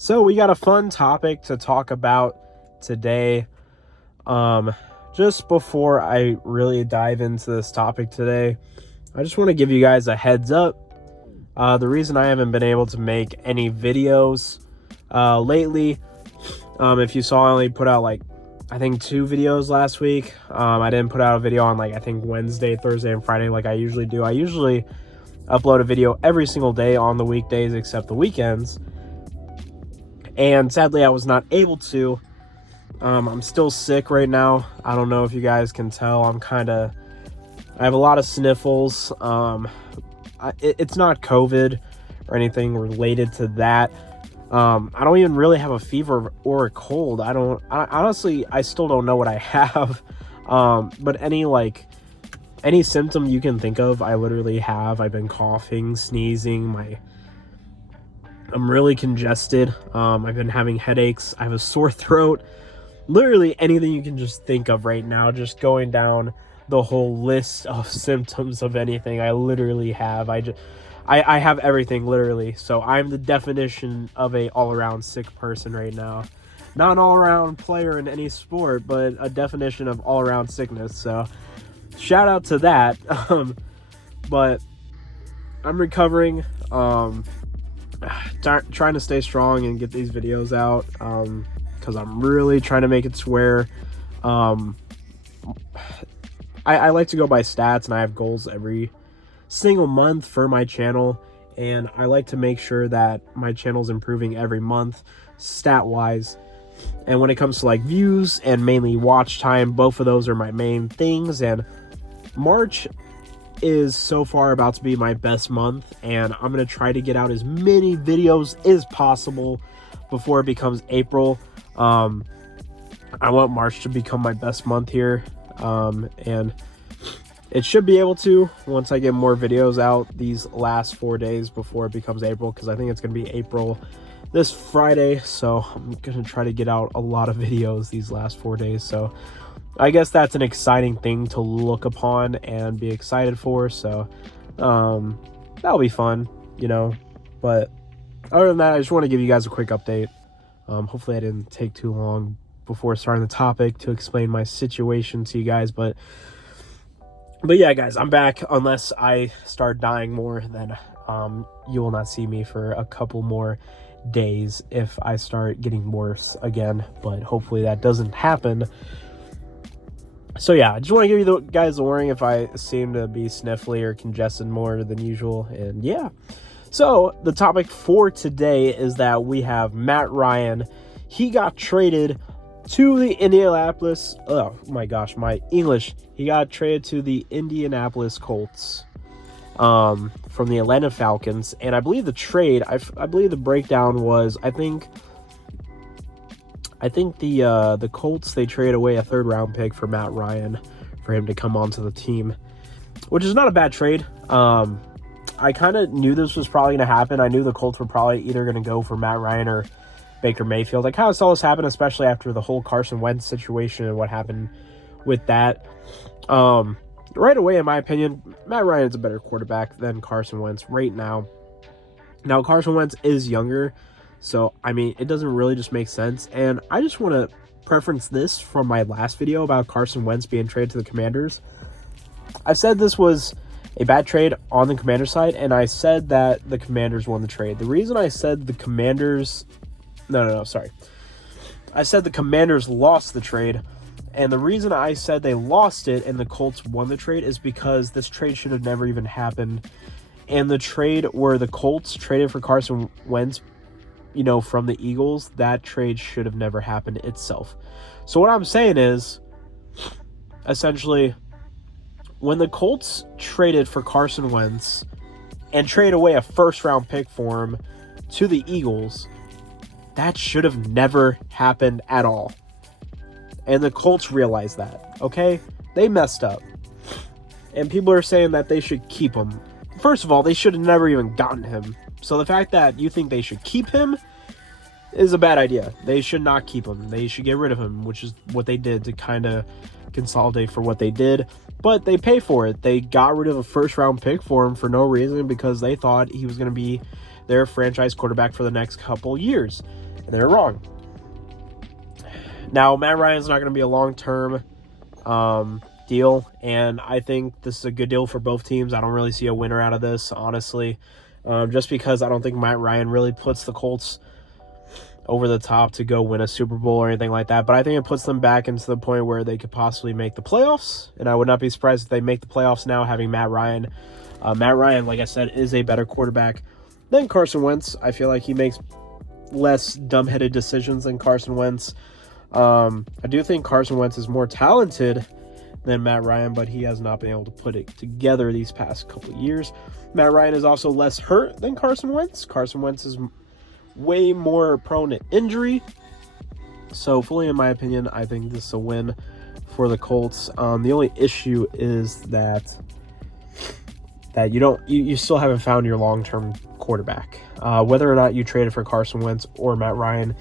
So we got a fun topic to talk about today. Just before I really dive into this topic today, I just want to give you guys a heads up. The reason I haven't been able to make any videos lately, if you saw, I only put out I think 2 videos last week. I didn't put out a video on I think Wednesday, Thursday, and Friday like I usually do. I usually upload a video every single day on the weekdays except the weekends. And sadly, I was not able to. I'm still sick right now. I don't know if you guys can tell. I have a lot of sniffles. It's not COVID or anything related to that. I don't even really have a fever or a cold. Honestly, I still don't know what I have. But any symptom you can think of, I literally have. I've been coughing, sneezing, I'm really congested. I've been having headaches. I have a sore throat. Literally anything you can just think of right now, just going down the whole list of symptoms of anything I literally have. I have everything, literally. So I'm the definition of a all-around sick person right now. Not an all-around player in any sport, but a definition of all-around sickness. So shout out to that. But I'm recovering. Trying to stay strong and get these videos out, because I'm really trying to make it swear. I like to go by stats, and I have goals every single month for my channel, and I like to make sure that my channel's improving every month stat wise. And when it comes to views and mainly watch time, both of those are my main things. And March is so far about to be my best month, and I'm going to try to get out as many videos as possible before it becomes April. I want March to become my best month here, and it should be able to once I get more videos out these last 4 days before it becomes April, because I think it's going to be April this Friday, so I'm going to try to get out a lot of videos these last 4 days. So I guess that's an exciting thing to look upon and be excited for. So that'll be fun, But other than that, I just want to give you guys a quick update. Hopefully I didn't take too long before starting the topic to explain my situation to you guys. But yeah, guys, I'm back. Unless I start dying more, then you will not see me for a couple more days if I start getting worse again. But hopefully that doesn't happen. So yeah, I just want to give you guys a warning if I seem to be sniffly or congested more than usual. And yeah, so the topic for today is that we have Matt Ryan. He got traded to the Indianapolis. Oh my gosh, my English. He got traded to the Indianapolis Colts from the Atlanta Falcons. And I believe the trade, I believe the breakdown was, I think the Colts, they traded away a 3rd round pick for Matt Ryan for him to come onto the team, which is not a bad trade. I kind of knew this was probably going to happen. I knew the Colts were probably either going to go for Matt Ryan or Baker Mayfield. I kind of saw this happen, especially after the whole Carson Wentz situation and what happened with that. Right away, in my opinion, Matt Ryan is a better quarterback than Carson Wentz right now. Now, Carson Wentz is younger, so, it doesn't really just make sense. And I just want to preference this from my last video about Carson Wentz being traded to the Commanders. I said this was a bad trade on the Commanders side, and I said that the Commanders won the trade. The reason I said the Commanders... I said the Commanders lost the trade, and the reason I said they lost it and the Colts won the trade is because this trade should have never even happened. And the trade where the Colts traded for Carson Wentz, from the Eagles, that trade should have never happened itself. So what I'm saying is, essentially, when the Colts traded for Carson Wentz and traded away a 1st round pick for him to the Eagles, that should have never happened at all. And the Colts realized that, okay? They messed up. And people are saying that they should keep him. First of all, they should have never even gotten him. So the fact that you think they should keep him is a bad idea. They should not keep him. They should get rid of him, which is what they did to kind of consolidate for what they did. But they pay for it. They got rid of a 1st round pick for him for no reason, because they thought he was going to be their franchise quarterback for the next couple years. They're wrong. Now, Matt Ryan's not going to be a long-term deal, and I think this is a good deal for both teams. I don't really see a winner out of this, honestly, just because I don't think Matt Ryan really puts the Colts over the top to go win a Super Bowl or anything like that, but I think it puts them back into the point where they could possibly make the playoffs, and I would not be surprised if they make the playoffs now having Matt Ryan. Matt Ryan, like I said, is a better quarterback than Carson Wentz. I feel like he makes less dumb-headed decisions than Carson Wentz. I do think Carson Wentz is more talented than Matt Ryan, but he has not been able to put it together these past couple of years. Matt Ryan is also less hurt than Carson Wentz. Carson Wentz is way more prone to injury. So fully in my opinion, I think this is a win for the Colts. The only issue is that you still haven't found your long-term quarterback. Whether or not you traded for Carson Wentz or Matt Ryan,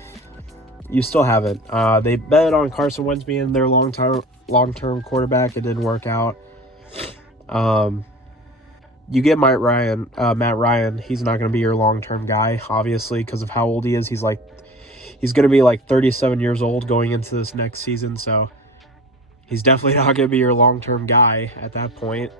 you still haven't. They bet on Carson Wentz being their long-term quarterback. It didn't work out. You get Matt Ryan. He's not going to be your long-term guy, obviously, because of how old he is. He's going to be like 37 years old going into this next season, so he's definitely not going to be your long-term guy at that point.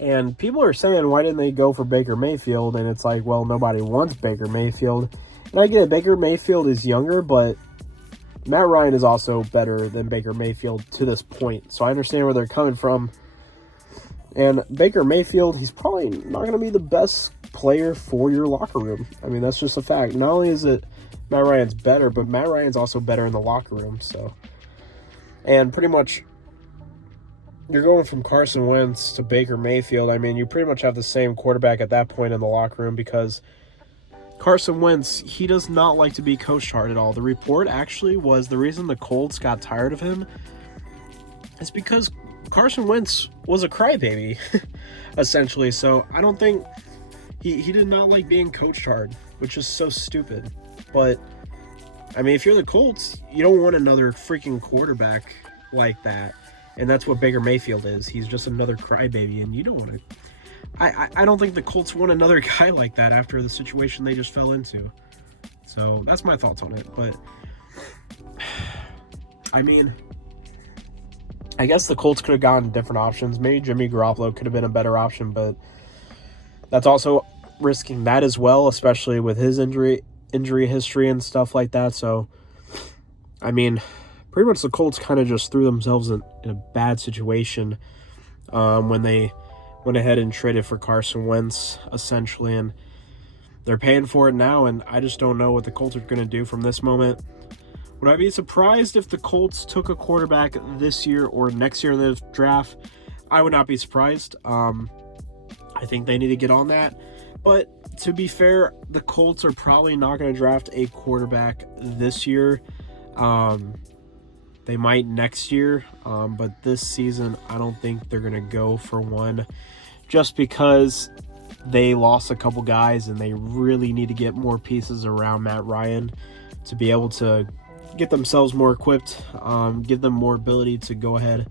And people are saying, why didn't they go for Baker Mayfield? And it's like, well, nobody wants Baker Mayfield. And I get it, Baker Mayfield is younger, but Matt Ryan is also better than Baker Mayfield to this point. So I understand where they're coming from. And Baker Mayfield, he's probably not going to be the best player for your locker room. I mean, that's just a fact. Not only is it Matt Ryan's better, but Matt Ryan's also better in the locker room. So, and pretty much you're going from Carson Wentz to Baker Mayfield. I mean, you pretty much have the same quarterback at that point in the locker room, because Carson Wentz, he does not like to be coached hard at all. The report actually was the reason the Colts got tired of him is because Carson Wentz was a crybaby, essentially. So I don't think he did not like being coached hard, which is so stupid. But I mean, if you're the Colts, you don't want another freaking quarterback like that. And that's what Baker Mayfield is. He's just another crybaby, and you don't want to. I don't think the Colts want another guy like that after the situation they just fell into. So that's my thoughts on it. But I mean, I guess the Colts could have gotten different options. Maybe Jimmy Garoppolo could have been a better option, but that's also risking that as well, especially with his injury history and stuff like that. So, I mean, pretty much the Colts kind of just threw themselves in a bad situation when they went ahead and traded for Carson Wentz, essentially, and they're paying for it now, and I just don't know what the Colts are going to do from this moment. Would I be surprised if the Colts took a quarterback this year or next year in the draft? I would not be surprised. I think they need to get on that. But to be fair, the Colts are probably not going to draft a quarterback this year. They might next year, but this season, I don't think they're going to go for one, just because they lost a couple guys and they really need to get more pieces around Matt Ryan to be able to get themselves more equipped, give them more ability to go ahead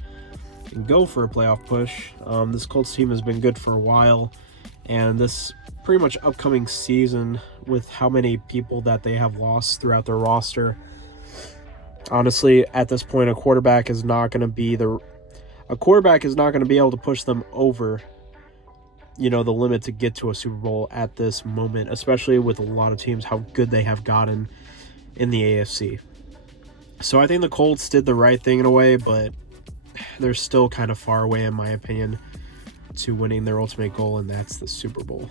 and go for a playoff push. This Colts team has been good for a while, and this pretty much upcoming season, with how many people that they have lost throughout their roster, honestly, at this point, a quarterback is not going to be able to push them over, the limit to get to a Super Bowl at this moment, especially with a lot of teams, how good they have gotten in the AFC. So I think the Colts did the right thing in a way, but they're still kind of far away, in my opinion, to winning their ultimate goal, and that's the Super Bowl.